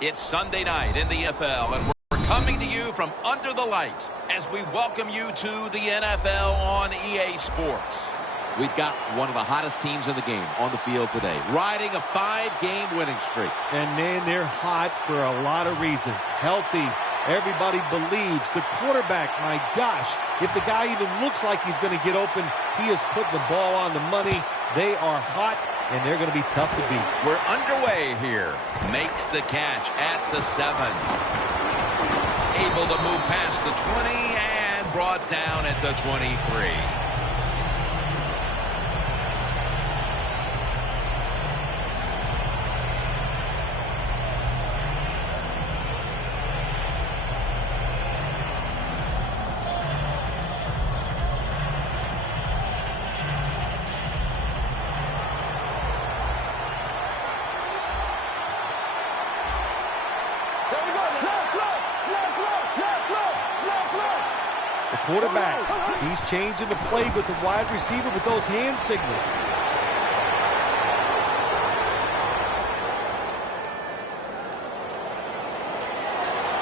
It's Sunday night in the NFL, and we're coming to you from under the lights as we welcome you to the NFL on EA Sports. We've got one of the hottest teams in the game on the field today, riding a 5-game winning streak. And, man, they're hot for a lot of reasons. Healthy. Everybody believes. The quarterback, my gosh, if the guy even looks like he's going to get open, he is putting the ball on the money. They are hot, and they're going to be tough to beat. We're underway here. Makes the catch at the 7. Able to move past the 20 and brought down at the 23. Quarterback, he's changing the play with the wide receiver with those hand signals.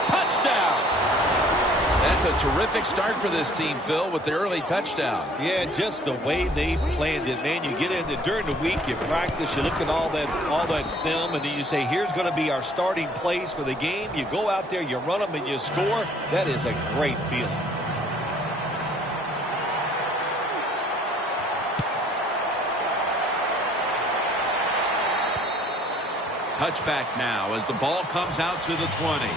Touchdown! That's a terrific start for this team, Phil, with the early touchdown. Yeah, just the way they planned it, man. You get into during the week, you practice, you look at all that film, and then you say, here's going to be our starting plays for the game. You go out there, you run them, and you score. That is a great feeling. Touchback now as the ball comes out to the 20.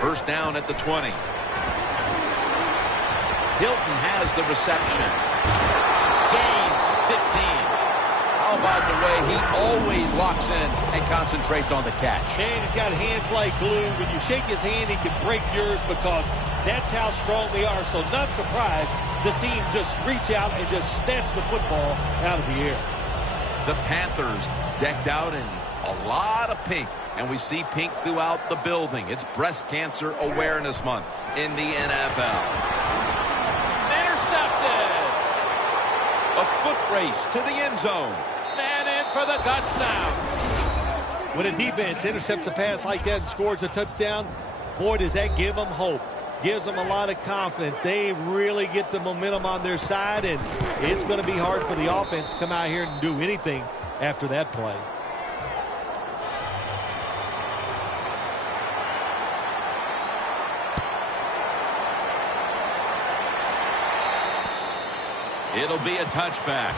First down at the 20. Hilton has the reception. Gains 15. How about the way he always locks in and concentrates on the catch? Man, he's got hands like glue. When you shake his hand, he can break yours because that's how strong they are. So not surprised to see him just reach out and just snatch the football out of the air. The Panthers decked out in a lot of pink, and we see pink throughout the building. It's Breast Cancer Awareness Month in the NFL. A foot race to the end zone. And in for the touchdown. When a defense intercepts a pass like that and scores a touchdown, boy, does that give them hope. Gives them a lot of confidence. They really get the momentum on their side, and it's going to be hard for the offense to come out here and do anything after that play. It'll be a touchback.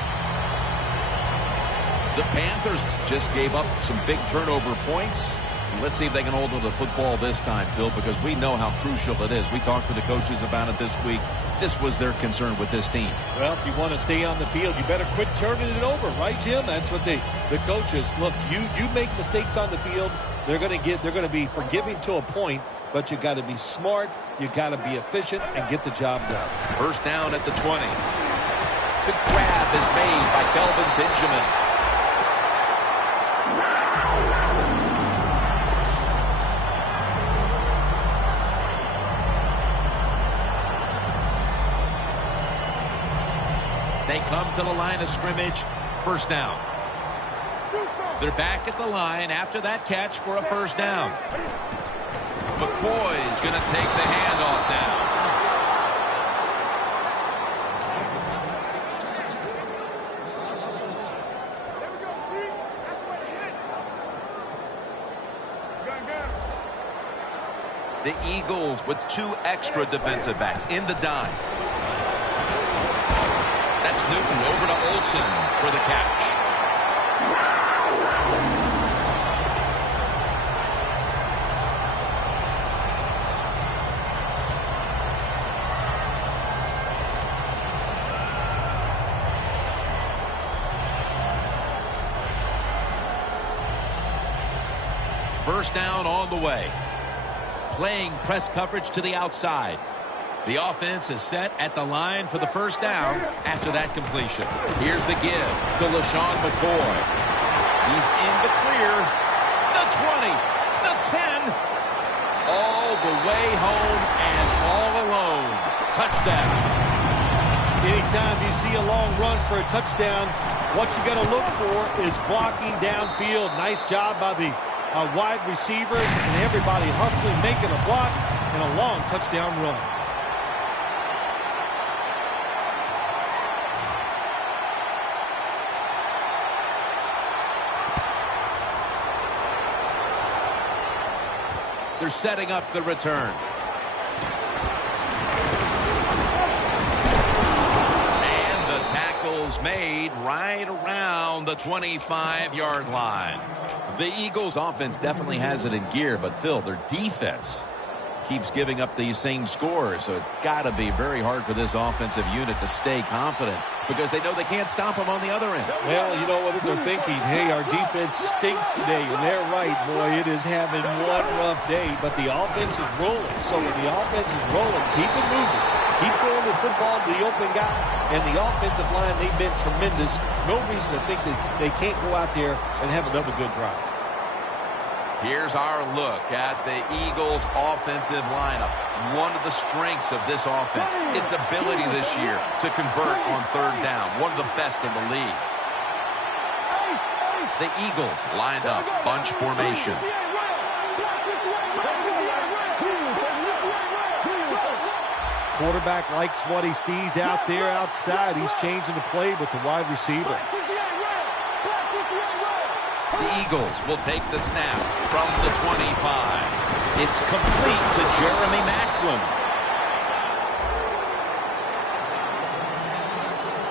The Panthers just gave up some big turnover points. Let's see if they can hold on to the football this time, Phil, because we know how crucial it is. We talked to the coaches about it this week. This was their concern with this team. Well, if you want to stay on the field, you better quit turning it over, right, Jim? That's what the coaches look. You make mistakes on the field, they're going to be forgiving to a point, but you got to be smart, you got to be efficient, and get the job done. First down at the 20. The grab is made by Kelvin Benjamin. They come to the line of scrimmage. First down. They're back at the line after that catch for a first down. McCoy's going to take the handoff now. The Eagles with 2 extra defensive backs in the dime. That's Newton over to Olsen for the catch. First down on the way. Playing press coverage to the outside. The offense is set at the line for the first down after that completion. Here's the give to LaShawn McCoy. He's in the clear. The 20, the 10, all the way home and all alone. Touchdown. Anytime you see a long run for a touchdown, what you got to look for is blocking downfield. Nice job by the wide receivers and everybody hustling, making a block, and a long touchdown run. They're setting up the return. And the tackle's made right around the 25-yard line. The Eagles' offense definitely has it in gear, but Phil, their defense keeps giving up these same scores, so it's got to be very hard for this offensive unit to stay confident because they know they can't stop them on the other end. Well, you know what they're thinking, hey, our defense stinks today, and they're right, boy, it is having one rough day, but the offense is rolling. So when the offense is rolling, keep it moving. Keep throwing the football to the open guy, and the offensive line, they've been tremendous. No reason to think that they can't go out there and have another good drive. Here's our look at the Eagles' offensive lineup. One of the strengths of this offense, its ability this year to convert on third down. One of the best in the league. The Eagles lined up, bunch formation. Quarterback likes what he sees out there outside. He's changing the play with the wide receiver. The Eagles will take the snap from the 25. It's complete to Jeremy Maclin.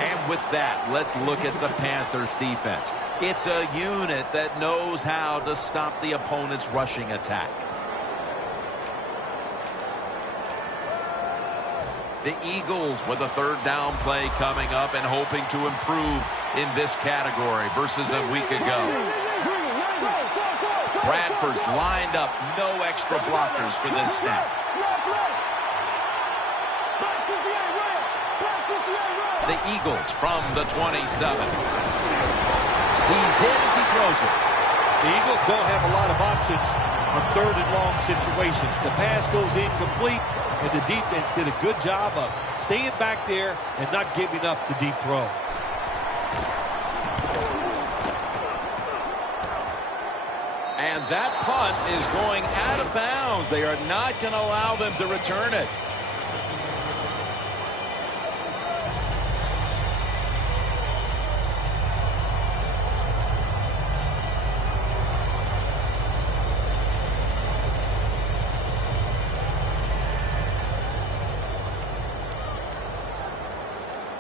And with that, let's look at the Panthers defense. It's a unit that knows how to stop the opponent's rushing attack. The Eagles with a third down play coming up and hoping to improve in this category versus a week ago. Bradford's lined up, no extra blockers for this snap. The Eagles from the 27. He's hit as he throws it. The Eagles don't have a lot of options on third and long situations. The pass goes incomplete, and the defense did a good job of staying back there and not giving up the deep throw. And that punt is going out of bounds. They are not going to allow them to return it.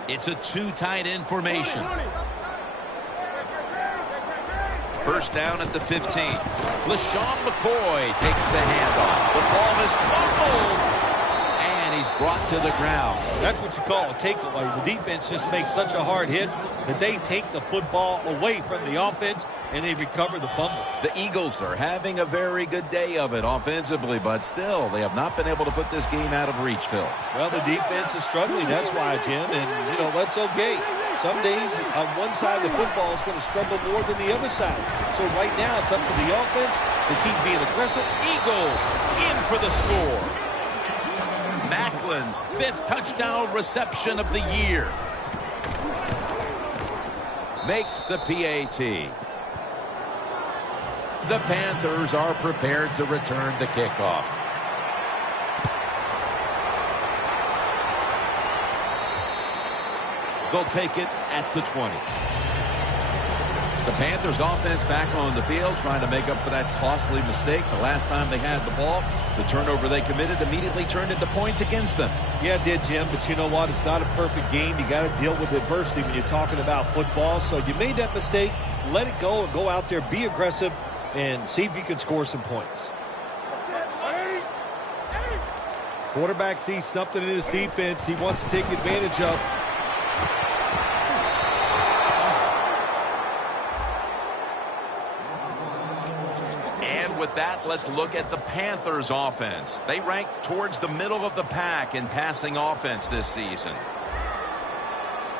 It's a two tight end formation. First down at the 15. LaShawn McCoy takes the handoff. The ball is fumbled. And he's brought to the ground. That's what you call a takeaway. The defense just makes such a hard hit that they take the football away from the offense and they recover the fumble. The Eagles are having a very good day of it offensively, but still, they have not been able to put this game out of reach, Phil. Well, the defense is struggling. That's why, Jim. And, you know, that's okay. Some days on one side of the football is going to struggle more than the other side. So right now it's up to the offense to keep being aggressive. Eagles in for the score. Maclin's 5th touchdown reception of the year. Makes the PAT. The Panthers are prepared to return the kickoff. They'll take it at the 20. The Panthers offense back on the field trying to make up for that costly mistake. The last time they had the ball, the turnover they committed immediately turned into points against them. Yeah, it did, Jim, but you know what? It's not a perfect game. You got to deal with adversity when you're talking about football. So you made that mistake, let it go and go out there, be aggressive, and see if you can score some points. Quarterback sees something in his defense he wants to take advantage of. With that, let's look at the Panthers offense. They rank towards the middle of the pack in passing offense this season.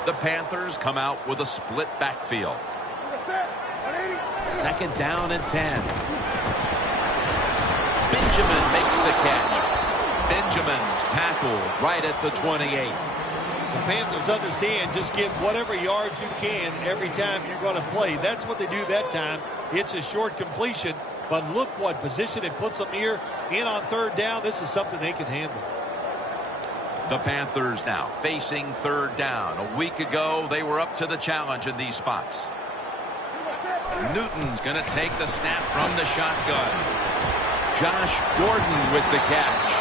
The Panthers come out with a split backfield. 2nd down and 10. Benjamin makes the catch. Benjamin's tackled right at the 28. The Panthers understand just get whatever yards you can every time you're going to play. That's what they do that time. It's a short completion, but look what position it puts them here in on 3rd down. This is something they can handle. The Panthers now facing 3rd down. A week ago, they were up to the challenge in these spots. Newton's going to take the snap from the shotgun. Josh Gordon with the catch.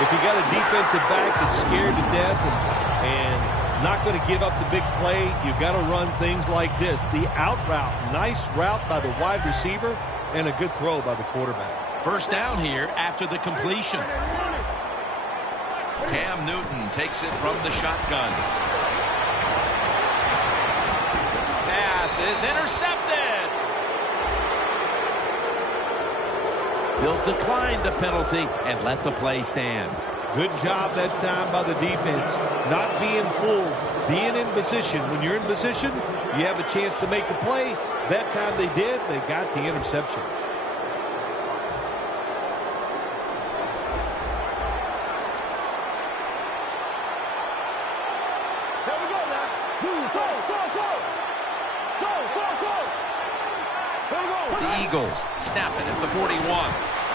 If you got a defensive back that's scared to death and not going to give up the big play, you've got to run things like this. The out route, nice route by the wide receiver, and a good throw by the quarterback. 1st down here after the completion. Cam Newton takes it from the shotgun. Pass is intercepted. He'll decline the penalty and let the play stand. Good job that time by the defense. Not being fooled, being in position. When you're in position, you have a chance to make the play. That time they did. They got the interception. The Eagles snap it at the 41.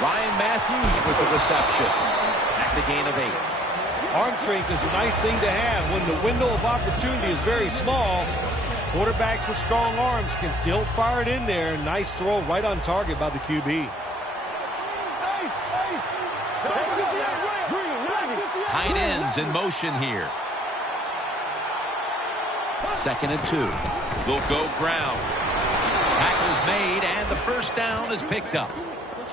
Ryan Matthews with the reception. That's a gain of 8. Arm strength is a nice thing to have. When the window of opportunity is very small, quarterbacks with strong arms can still fire it in there. Nice throw right on target by the QB. Tight ends in motion here. 2nd and 2. They'll go ground. Tackle's made, and the 1st down is picked up.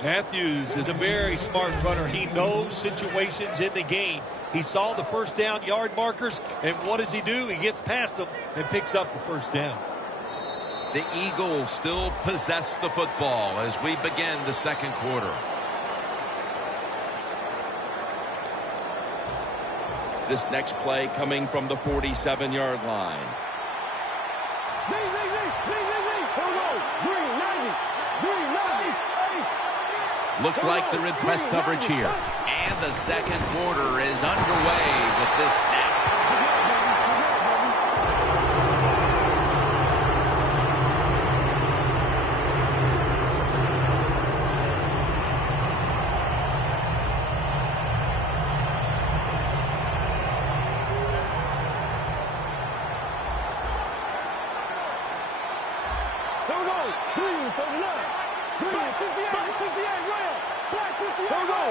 Matthews is a very smart runner. He knows situations in the game. He saw the 1st down yard markers, and what does he do? He gets past them and picks up the 1st down. The Eagles still possess the football as we begin the 2nd quarter. This next play coming from the 47-yard line. Looks like they're in press coverage here. And the 2nd quarter is underway with this snap.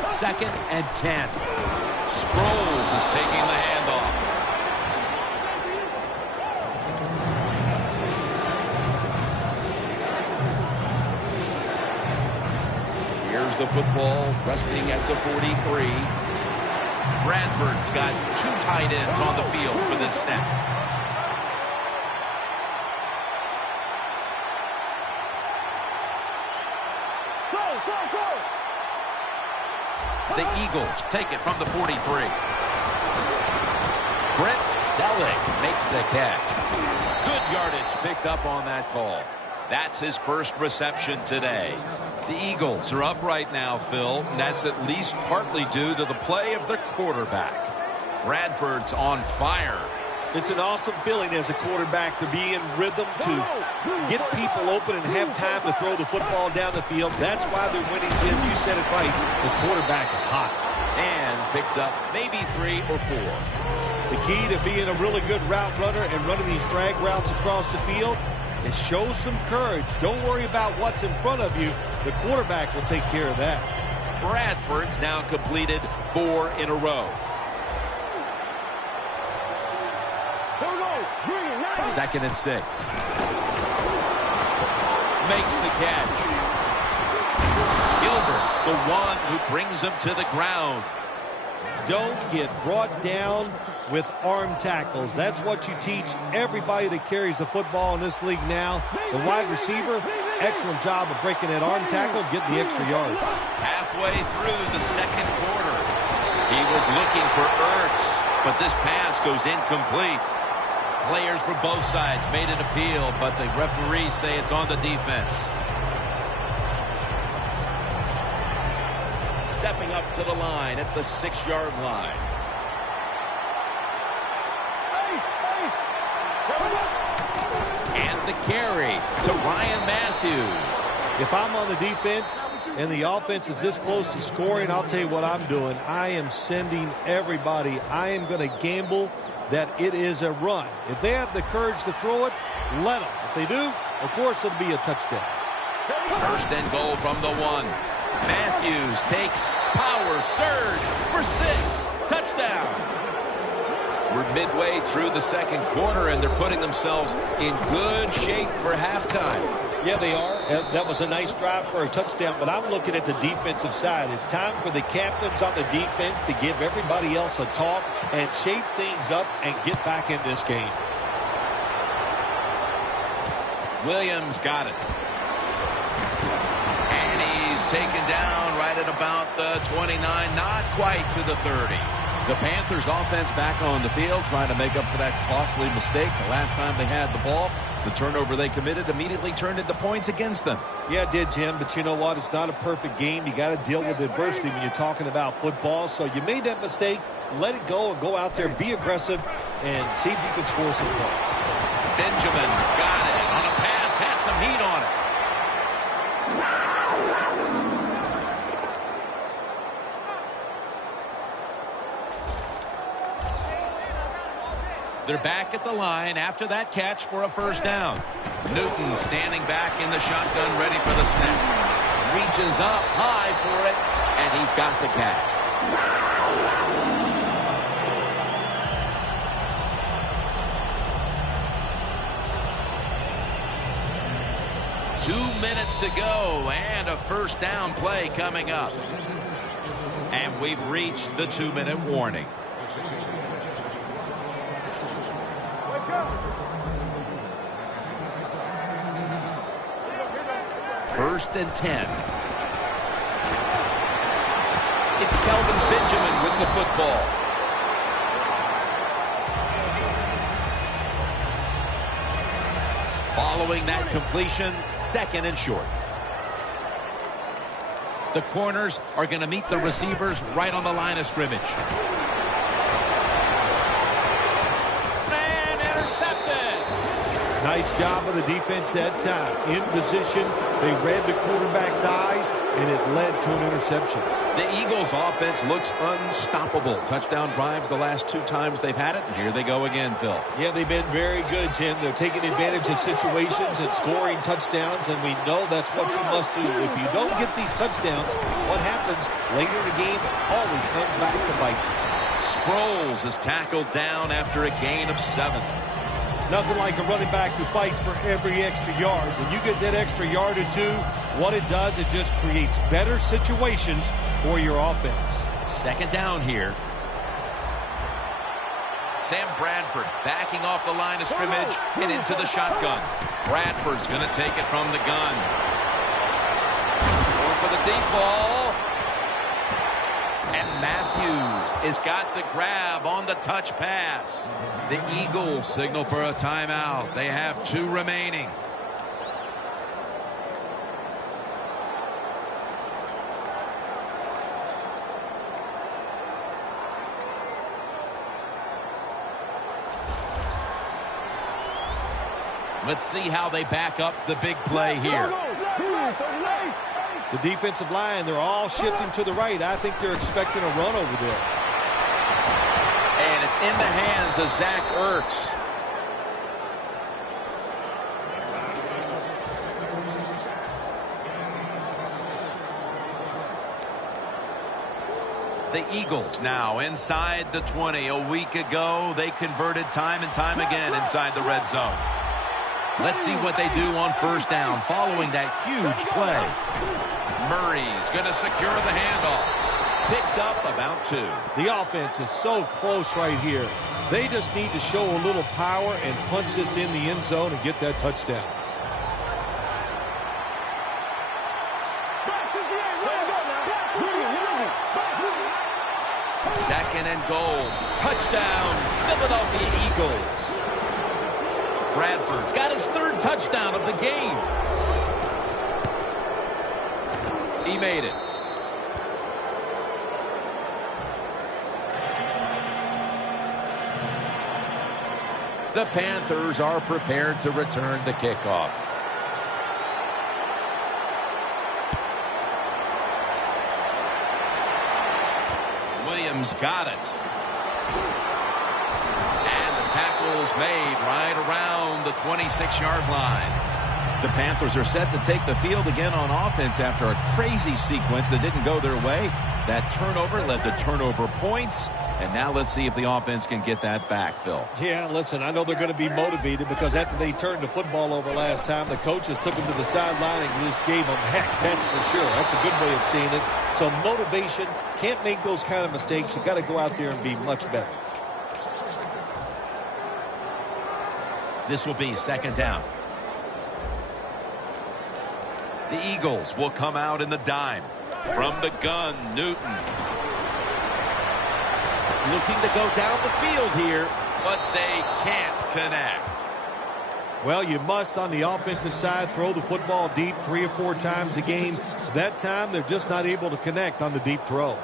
Second and 10. Sproles is taking the handoff. Here's the football resting at the 43. Bradford's got 2 tight ends on the field for this snap. The Eagles take it from the 43. Brent Selleck makes the catch. Good yardage picked up on that call. That's his 1st reception today. The Eagles are up right now, Phil. That's at least partly due to the play of their quarterback. Bradford's on fire. It's an awesome feeling as a quarterback to be in rhythm, to get people open and have time to throw the football down the field. That's why they're winning, Jim. You said it right. The quarterback is hot. And picks up maybe 3 or 4. The key to being a really good route runner and running these drag routes across the field is show some courage. Don't worry about what's in front of you. The quarterback will take care of that. Bradford's now completed 4 in a row. 2nd and 6. Makes the catch. Gilbert's the one who brings him to the ground. Don't get brought down with arm tackles. That's what you teach everybody that carries the football in this league now. The wide receiver, excellent job of breaking that arm tackle, getting the extra yard. Halfway through the second quarter. He was looking for Ertz, but this pass goes incomplete. Players for both sides made an appeal, but the referees say it's on the defense. Stepping up to the line at the 6-yard line. And the carry to Ryan Matthews. If I'm on the defense and the offense is this close to scoring, I'll tell you what I'm doing. I am sending everybody. I am going to gamble that it is a run. If they have the courage to throw it, let them. If they do, of course it'll be a touchdown. First and goal from the 1. Matthews takes power surge for 6. Touchdown. We're midway through the second quarter, and they're putting themselves in good shape for halftime. Yeah, they are. That was a nice drive for a touchdown, but I'm looking at the defensive side. It's time for the captains on the defense to give everybody else a talk and shape things up and get back in this game. Williams got it. And he's taken down right at about the 29, not quite to the 30. The Panthers offense back on the field trying to make up for that costly mistake the last time they had the ball. The turnover they committed immediately turned into points against them. Yeah, it did, Jim, but you know what? It's not a perfect game. You got to deal with adversity when you're talking about football. So you made that mistake, let it go, and go out there, be aggressive, and see if you can score some points. Benjamin's got it on a pass, had some heat on it. They're back at the line after that catch for a first down. Newton standing back in the shotgun, ready for the snap. Reaches up high for it, and he's got the catch. 2 minutes to go, and a first down play coming up. And we've reached the 2-minute warning. First and 10. It's Kelvin Benjamin with the football. Following that completion, second and short. The corners are going to meet the receivers right on the line of scrimmage. And intercepted. Nice job of the defense that time. In position, they read the quarterback's eyes, and it led to an interception. The Eagles' offense looks unstoppable. Touchdown drives the last 2 times they've had it, and here they go again, Phil. Yeah, they've been very good, Jim. They're taking advantage of situations and scoring touchdowns, and we know that's what you must do. If you don't get these touchdowns, what happens later in the game always comes back to bite you. Sproles is tackled down after a gain of 7. Nothing like a running back who fights for every extra yard. When you get that extra yard or 2, what it does, it just creates better situations for your offense. Second down here. Sam Bradford backing off the line of scrimmage and into the shotgun. Bradford's going to take it from the gun. Going for the deep ball. And Matthews has got the grab on the touch pass. The Eagles signal for a timeout. They have 2 remaining. Let's see how they back up the big play here. The defensive line, they're all shifting to the right. I think they're expecting a run over there. And it's in the hands of Zach Ertz. The Eagles now inside the 20. A week ago, they converted time and time again inside the red zone. Let's see what they do on first down following that huge play. Murray's going to secure the handoff. Picks up about 2. The offense is so close right here. They just need to show a little power and punch this in the end zone and get that touchdown. 2nd and goal. Touchdown, Philadelphia Eagles. Bradford's got his 3rd touchdown of the game. He made it. The Panthers are prepared to return the kickoff. Williams got it. And the tackle is made right around the 26-yard line. The Panthers are set to take the field again on offense after a crazy sequence that didn't go their way. That turnover led to turnover points. And now let's see if the offense can get that back, Phil. Yeah, listen, I know they're going to be motivated because after they turned the football over last time, the coaches took them to the sideline and just gave them heck. That's for sure. That's a good way of seeing it. So motivation, can't make those kind of mistakes. You got to go out there and be much better. This will be 2nd down. The Eagles will come out in the dime. From the gun, Newton. Looking to go down the field here, but they can't connect. Well, you must, on the offensive side, throw the football deep 3 or 4 times a game. That time, they're just not able to connect on the deep throw.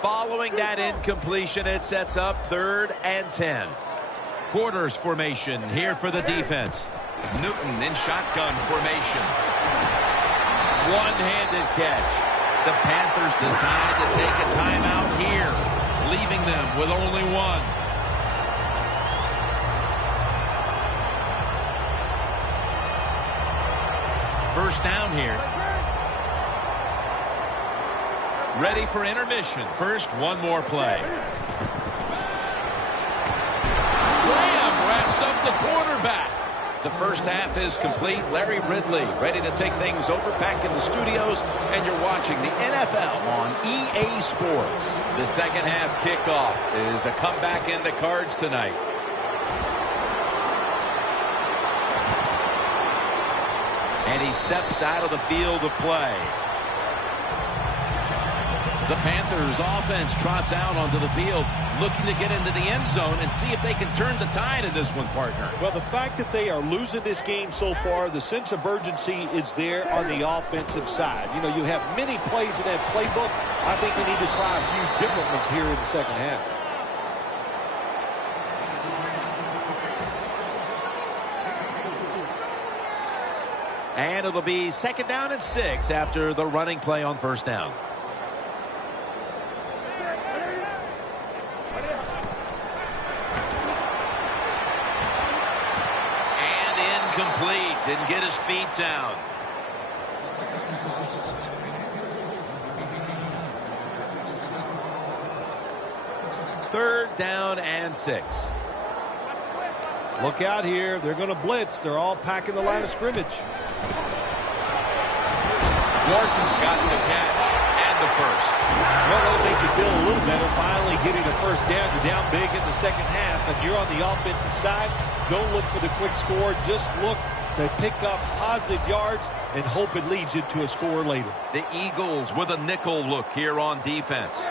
Following that incompletion, it sets up 3rd and 10. Quarters formation here for the defense. Newton in shotgun formation. One-handed catch. The Panthers decide to take a timeout here, leaving them with only one. First down here. Ready for intermission. First, one more play. Graham wraps up the quarterback. The first half is complete. Larry Ridley ready to take things over back in the studios, and you're watching the NFL on EA Sports. The second half kickoff is a comeback in the cards tonight. And he steps out of the field of play. The Panthers offense trots out onto the field, looking to get into the end zone and see if they can turn the tide in this one, partner. Well, the fact that they are losing this game so far, the sense of urgency is there on the offensive side. You know, you have many plays in that playbook. I think they need to try a few different ones here in the second half. And it'll be 2nd down and 6 after the running play on first down. Complete, didn't get his feet down. Third down and 6. Look out here. They're going to blitz. They're all packing the line of scrimmage. Gordon's got the catch and the first. Well, that'll make you feel a little better. Finally getting a first down. You're down big in the second half, and you're on the offensive side. Don't look for the quick score. Just look to pick up positive yards and hope it leads you to a score later. The Eagles with a nickel look here on defense.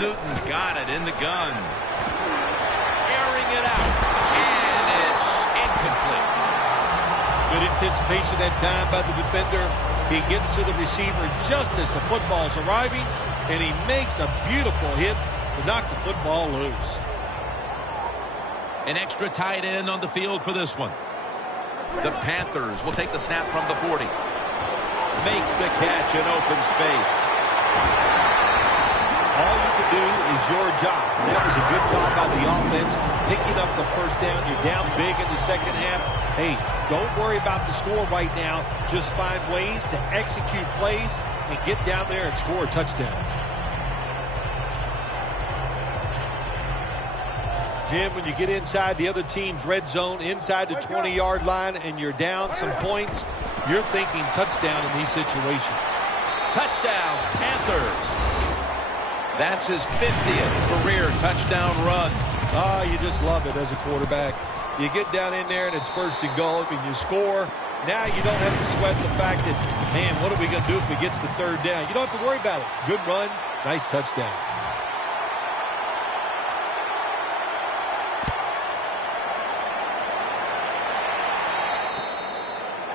Newton's got it in the gun. Airing it out. And it's incomplete. Good anticipation that time by the defender. He gets to the receiver just as the football's arriving, and he makes a beautiful hit to knock the football loose. An extra tight end on the field for this one. The Panthers will take the snap from the 40. Makes the catch in open space. All you can do is your job. And that was a good job by the offense, picking up the first down. You're down big in the second half. Hey, don't worry about the score right now. Just find ways to execute plays and get down there and score a touchdown. Jim, when you get inside the other team's red zone, inside the 20-yard line, and you're down some points, you're thinking touchdown in these situations. Touchdown, Panthers. That's his 50th career touchdown run. Oh, you just love it as a quarterback. You get down in there and it's 1st and goal and you score. Now you don't have to sweat the fact that, man, what are we going to do if it gets to 3rd down? You don't have to worry about it. Good run, nice touchdown.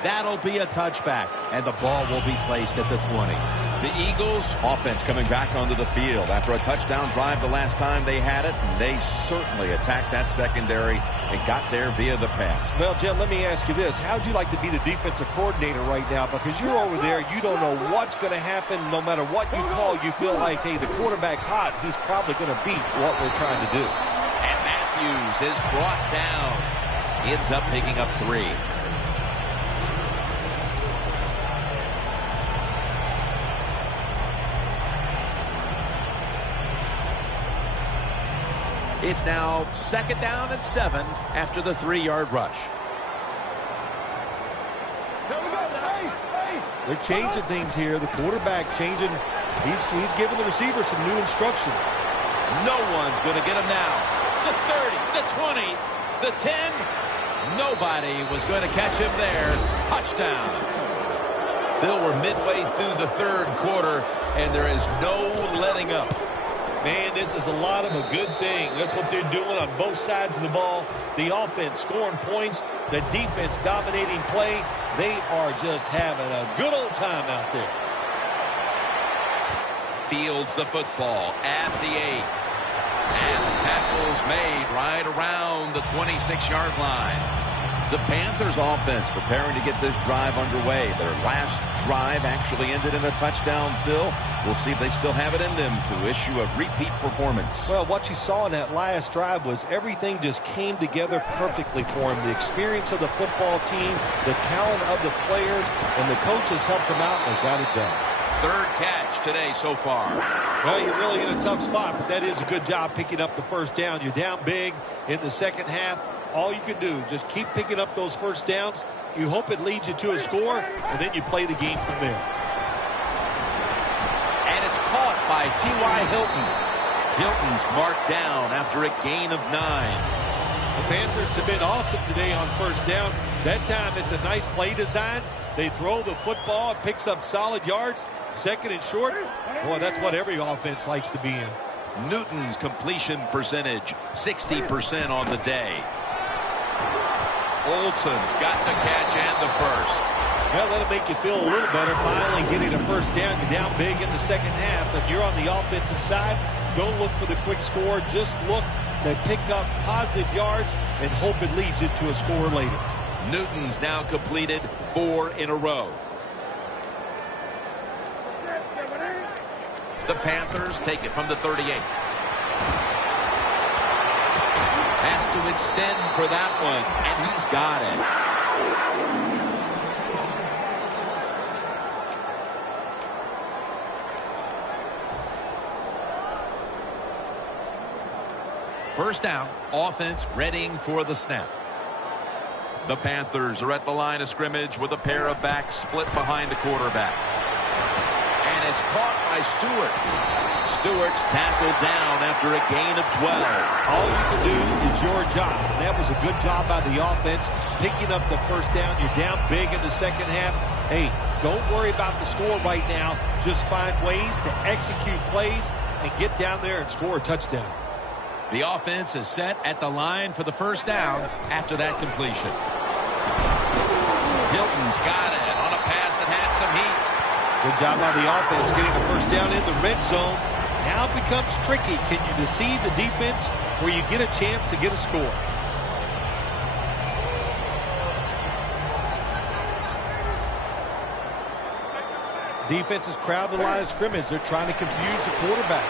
That'll be a touchback, and the ball will be placed at the 20. The Eagles offense coming back onto the field after a touchdown drive the last time they had it, and they certainly attacked that secondary and got there via the pass. Well, Jim, let me ask you this. How would you like to be the defensive coordinator right now? Because you're over there, you don't know what's going to happen. No matter what you call, you feel like, hey, the quarterback's hot. He's probably going to beat what we're trying to do. And Matthews is brought down. He ends up picking up 3. It's now 2nd down and 7 after the 3-yard rush. They're changing things here. The quarterback changing. He's giving the receiver some new instructions. No one's going to get him now. The 30, the 20, the 10. Nobody was going to catch him there. Touchdown. Phil, we're midway through the 3rd quarter, and there is no letting up. Man, this is a lot of a good thing. That's what they're doing on both sides of the ball. The offense scoring points, the defense dominating play. They are just having a good old time out there. Fields the football at the 8. And the tackle's made right around the 26-yard line. The Panthers offense preparing to get this drive underway. Their last drive actually ended in a touchdown, Phil. We'll see if they still have it in them to issue a repeat performance. Well, what you saw in that last drive was everything just came together perfectly for him. The experience of the football team, the talent of the players, and the coaches helped them out, and they got it done. 3rd catch today so far. Well, you're really in a tough spot, but that is a good job picking up the 1st down. You're down big in the 2nd half. All you can do, just keep picking up those 1st downs. You hope it leads you to a score, and then you play the game from there. And it's caught by T.Y. Hilton. Hilton's marked down after a gain of 9. The Panthers have been awesome today on 1st down. That time it's a nice play design. They throw the football. It picks up solid yards. 2nd and short. Boy, that's what every offense likes to be in. Newton's completion percentage, 60% on the day. Olsen's got the catch and the 1st. Well, that'll make you feel a little better. Finally getting a 1st down. You're down big in the 2nd half. If you're on the offensive side, don't look for the quick score. Just look to pick up positive yards and hope it leads you to a score later. Newton's now completed 4 in a row. The Panthers take it from the 38. Has to extend for that one, and he's got it. First down, offense readying for the snap. The Panthers are at the line of scrimmage with a pair of backs split behind the quarterback. And it's caught by Stewart. Stewart's tackled down after a gain of 12. All you can do is your job. And that was a good job by the offense, picking up the 1st down. You're down big in the 2nd half. Hey, don't worry about the score right now. Just find ways to execute plays and get down there and score a touchdown. The offense is set at the line for the 1st down after that completion. Hilton's got it on a pass that had some heat. Good job by the offense getting the 1st down in the red zone. Now it becomes tricky. Can you deceive the defense where you get a chance to get a score? Defense is crowded the line of scrimmage. They're trying to confuse the quarterback.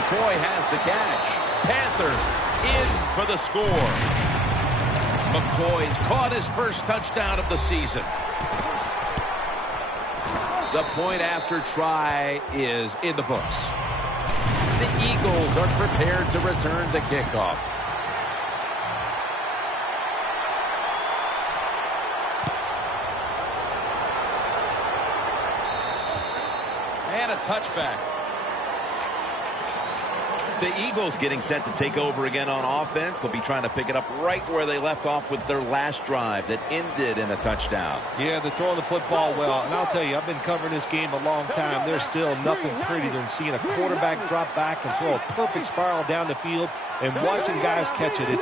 McCoy has the catch. Panthers in for the score. McCoy's caught his 1st touchdown of the season. The point after try is in the books. The Eagles are prepared to return the kickoff. And a touchback. The Eagles getting set to take over again on offense. They'll be trying to pick it up right where they left off with their last drive that ended in a touchdown. Yeah, they're throwing the football well. And I'll tell you, I've been covering this game a long time. There's still nothing prettier than seeing a quarterback drop back and throw a perfect spiral down the field and watching guys catch it.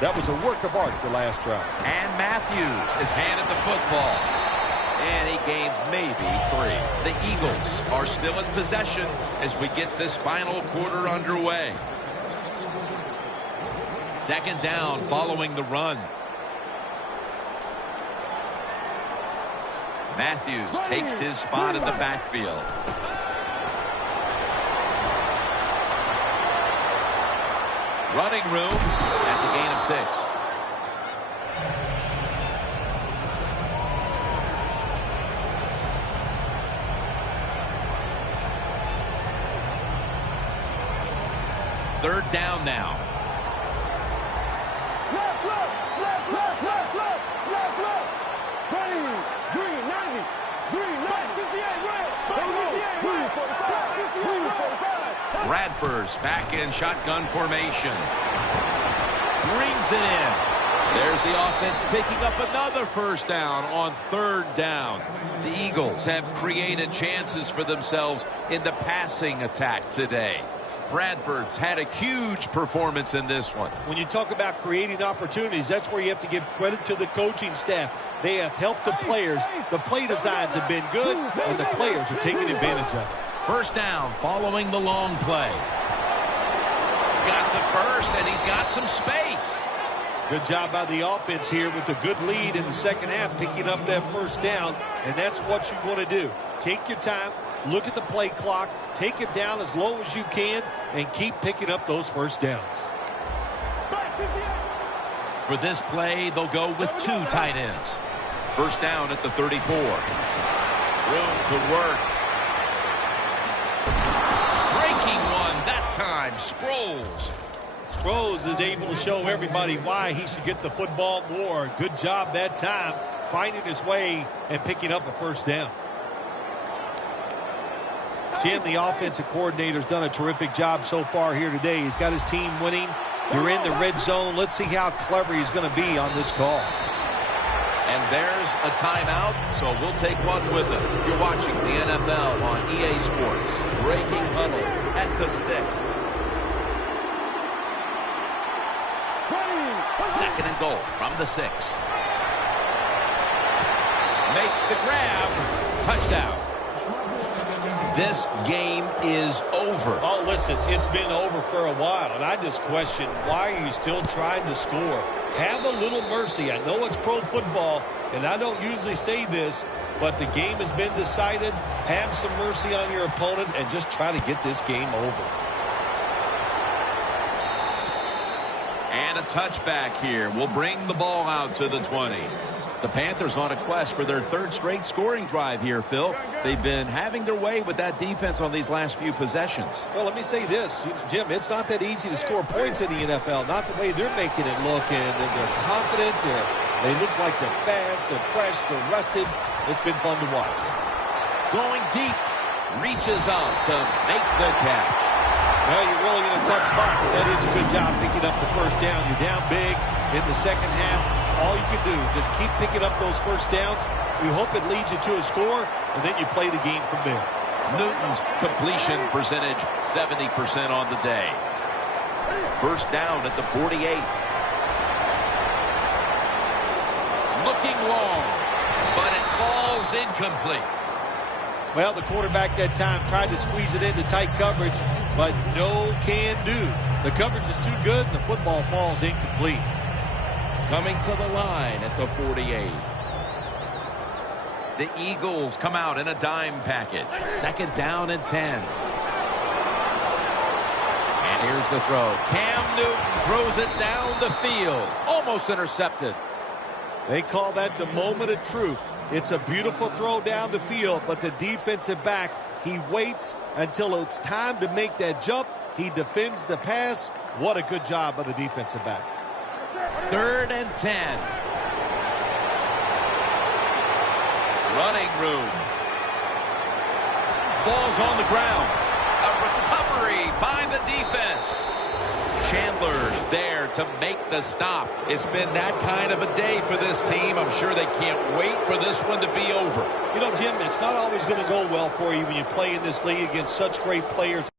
That was a work of art the last drive. And Matthews is handed the football. And he gains maybe 3. The Eagles are still in possession as we get this final quarter underway. Second down following the run. Matthews takes his spot in the backfield. Running room. That's a gain of 6. Third down now. Bradford's back in shotgun formation. Brings it in. There's the offense picking up another first down on third down. The Eagles have created chances for themselves in the passing attack today. Bradford's had a huge performance in this one. When you talk about creating opportunities, that's where you have to give credit to the coaching staff. They have helped the players. The play designs have been good, and the players are taking advantage of it. First down following the long play. Got the first, and he's got some space. Good job by the offense here with a good lead in the second half, picking up that first down, and that's what you want to do. Take your time, look at the play clock, take it down as low as you can, and keep picking up those first downs. For this play, they'll go with 2 tight ends. First down at the 34. Room to work. Breaking one that time, Sproles. Sproles is able to show everybody why he should get the football more. Good job that time, finding his way and picking up a first down. Jim, the offensive coordinator's done a terrific job so far here today. He's got his team winning. You're in the red zone. Let's see how clever he's going to be on this call. And there's a timeout, so we'll take one with him. You're watching the NFL on EA Sports. Breaking huddle at the 6. Second and goal from the 6. Makes the grab. Touchdown. This game is over. Oh, listen, it's been over for a while, and I just question, why are you still trying to score? Have a little mercy. I know it's pro football, and I don't usually say this, but the game has been decided. Have some mercy on your opponent and just try to get this game over. And a touchback here will bring the ball out to the 20. The Panthers on a quest for their 3rd straight scoring drive here, Phil. They've been having their way with that defense on these last few possessions. Well, let me say this, Jim, it's not that easy to score points in the NFL, not the way they're making it look, and they're confident, they look like they're fast, they're fresh, they're rested. It's been fun to watch. Going deep, reaches out to make the catch. Well, you're really in a tough spot. That is a good job picking up the first down. You're down big in the second half. All you can do is just keep picking up those first downs. We hope it leads you to a score, and then you play the game from there. Newton's completion percentage, 70% on the day. First down at the 48. Looking long, but it falls incomplete. Well, the quarterback that time tried to squeeze it into tight coverage, but no can do. The coverage is too good, and the football falls incomplete. Coming to the line at the 48. The Eagles come out in a dime package. Second down and 10. And here's the throw. Cam Newton throws it down the field. Almost intercepted. They call that the moment of truth. It's a beautiful throw down the field, but the defensive back, he waits until it's time to make that jump. He defends the pass. What a good job by the defensive back. Third and 10. Running room. Ball's on the ground. A recovery by the defense. Chandler's there to make the stop. It's been that kind of a day for this team. I'm sure they can't wait for this one to be over. You know, Jim, it's not always going to go well for you when you play in this league against such great players.